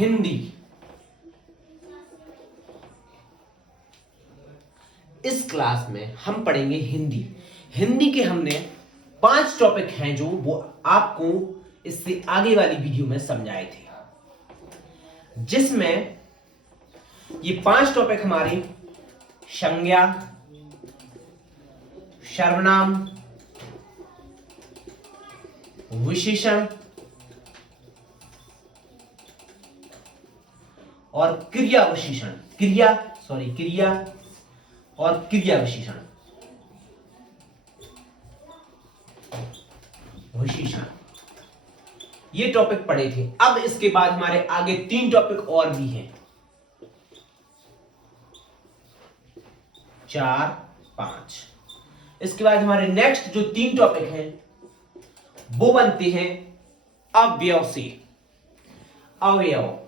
हिंदी। इस क्लास में हम पढ़ेंगे हिंदी। हिंदी के हमने 5 टॉपिक हैं जो वो आपको इससे आगे वाली वीडियो में समझाए थे, जिसमें ये 5 टॉपिक हमारे संज्ञा, सर्वनाम, विशेषण और क्रिया विशेषण, क्रिया और क्रिया विशेषण ये टॉपिक पढ़े थे। अब इसके बाद हमारे आगे 3 टॉपिक और भी हैं, 4, 5। इसके बाद हमारे नेक्स्ट जो 3 टॉपिक हैं वो बनते हैं अवयव से। अवयव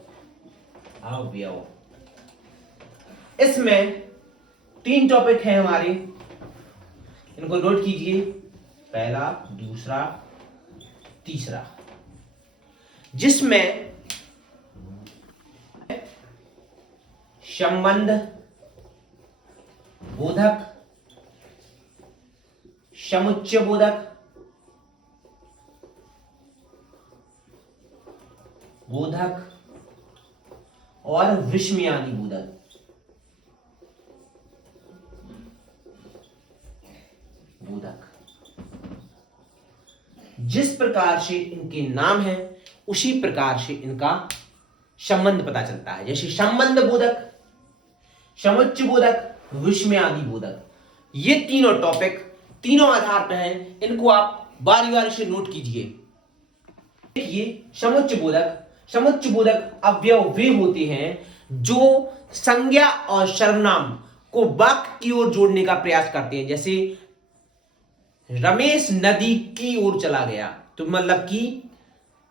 इसमें 3 टॉपिक हैं हमारे, इनको नोट कीजिए, पहला, दूसरा, तीसरा, जिसमें संबंध बोधक, समुच्चय बोधक, और विस्मयादि बोधक। जिस प्रकार से इनके नाम हैं उसी प्रकार से इनका संबंध पता चलता है। जैसे संबंध बोधक, समुच्चय बोधक, विस्मयादि बोधक, ये तीनों टॉपिक तीनों आधार पर हैं। इनको आप बारी बारी से नोट कीजिए। देखिए, समुच्चय बोधक अवयव वे होते हैं जो संज्ञा और सर्वनाम को वाक्य की ओर जोड़ने का प्रयास करते हैं। जैसे रमेश नदी की ओर चला गया, तो मतलब कि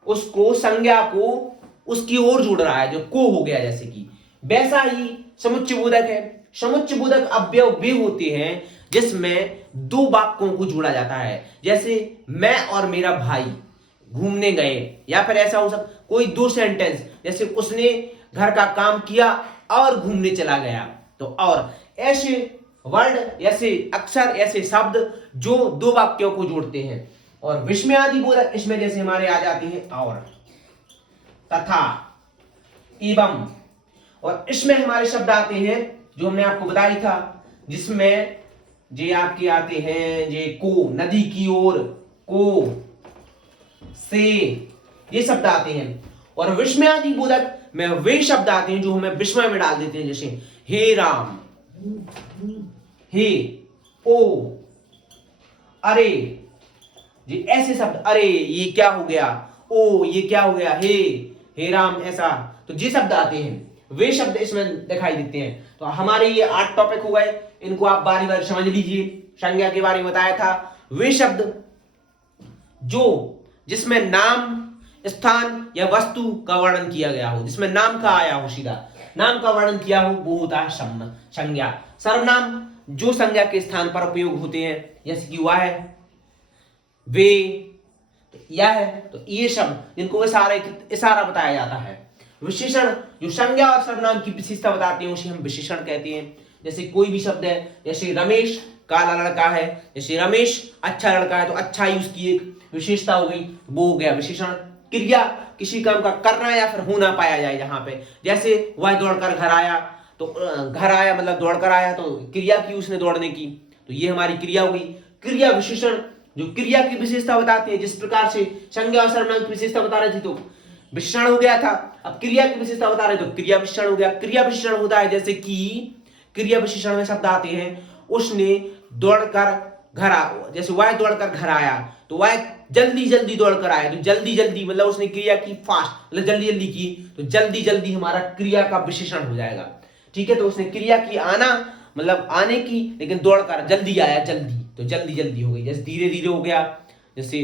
उसको, संज्ञा को उसकी ओर जोड़ रहा है, जो को हो गया, जैसे कि वैसा ही समुच्चय बोधक है। समुच्चय बोधक अवयव वे होते हैं जिसमें 2 वाक्यों को जोड़ा जाता है। जैसे मैं और मेरा भाई घूमने गए, या फिर ऐसा हो सकता कोई 2 सेंटेंस, जैसे उसने घर का काम किया और घूमने चला गया। तो और ऐसे वर्ड, ऐसे अक्षर, ऐसे शब्द जो 2 वाक्यों को जोड़ते हैं। और विस्मयादि बोधक इसमें जैसे हमारे आ जाते हैं और, तथा, एवं, और इसमें हमारे शब्द आते हैं जो हमने आपको बताई था, जिसमें जे आपके आते हैं जे को, नदी की ओर, को, से, ये शब्द आते हैं। और विस्मयादि बोधक में वे शब्द आते हैं जो हमें विस्मय में डाल देते हैं। जैसे हे राम, हे, ओ, अरे, जी ऐसे शब्द, अरे ये क्या हो गया, ओ ये क्या हो गया, हे राम, ऐसा, तो ये शब्द आते हैं, वे शब्द इसमें दिखाई देते हैं। तो हमारे ये 8 टॉपिक हो गए, इनको आप बारी बारी समझ लीजिए। संज्ञा के बारे में बताया था, वे शब्द जो जिसमें नाम, स्थान या वस्तु का वर्णन किया गया हो, जिसमें नाम का आया हो, सीधा नाम का वर्णन किया हो, वो होता है संज्ञा। सर्वनाम जो संज्ञा के स्थान पर उपयोग होते हैं, जैसे कि वह है, वे, यह है, तो ये शब्द जिनको इशारा बताया जाता है। विशेषण जो संज्ञा और सर्वनाम की विशेषता बताते हैं उसे हम विशेषण कहते हैं। जैसे कोई भी शब्द है, जैसे रमेश काला लड़का है, जैसे रमेश अच्छा लड़का है, तो अच्छा ही उसकी एक विशेषता हो गई, वो हो गया विशेषण। क्रिया किसी काम का करना या फिर होना पाया जाए जहां पे, जैसे वह दौड़कर घर आया, तो घर आया मतलब दौड़कर आया, तो क्रिया की उसने दौड़ने की, तो ये हमारी क्रिया हो गई। क्रिया विशेषण जो क्रिया की विशेषता बताते हैं, जिस प्रकार से संज्ञा और सर्वनाम की विशेषता बता रहे थे तो विशेषण हो गया था, अब क्रिया की विशेषता बता रहे तो क्रिया विशेषण हो गया। क्रिया विशेषण होता है जैसे कि क्रिया विशेषण में शब्द आते हैं, उसने दौड़कर घर आया, जैसे वह दौड़कर घर आया, तो वह जल्दी जल्दी दौड़कर आया, तो जल्दी जल्दी मतलब उसने क्रिया की फास्ट, मतलब जल्दी जल्दी की, तो जल्दी जल्दी हमारा क्रिया का विशेषण हो जाएगा। ठीक है, तो उसने क्रिया की आना मतलब आने की, लेकिन दौड़कर जल्दी आया, जल्दी, तो जल्दी जल्दी हो गई। जैसे धीरे धीरे हो गया, जैसे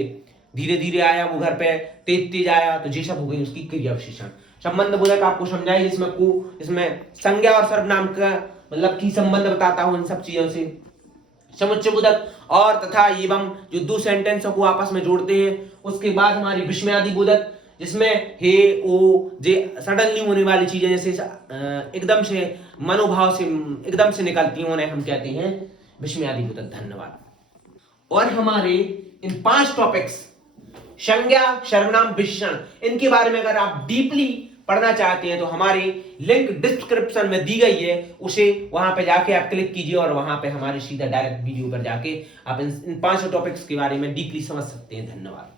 धीरे धीरे आया वो घर पे, तेज तेज आया, तो ये सब हो गई उसकी क्रिया विशेषण। संबंध बोधक आपको समझाइए, इसमें संज्ञा और सर्वनाम का मतलब की संबंध बताता हूं इन सब चीजों से। समुच्चय बोधक और तथा एवं जो 2 सेंटेंसों को आपस में जोड़ते हैं। उसके बाद हमारी विस्मयादि बोधक, जिसमें हे ओ जे सडनली होने वाली चीजें जैसे एकदम से मनोभाव से एकदम से निकलती हैं, उन्हें हम कहते हैं विस्मयादिबोधक। धन्यवाद। और हमारे इन 5 टॉपिक्स संज्ञा, सर्वनाम, विशेषण, इनके बारे में अगर आप डीपली पढ़ना चाहते हैं तो हमारी लिंक डिस्क्रिप्शन में दी गई है, उसे वहां पे जाके आप क्लिक कीजिए और वहां पे हमारे सीधा डायरेक्ट वीडियो पर जाके आप इन 5 टॉपिक्स के बारे में डीपली समझ सकते हैं। धन्यवाद।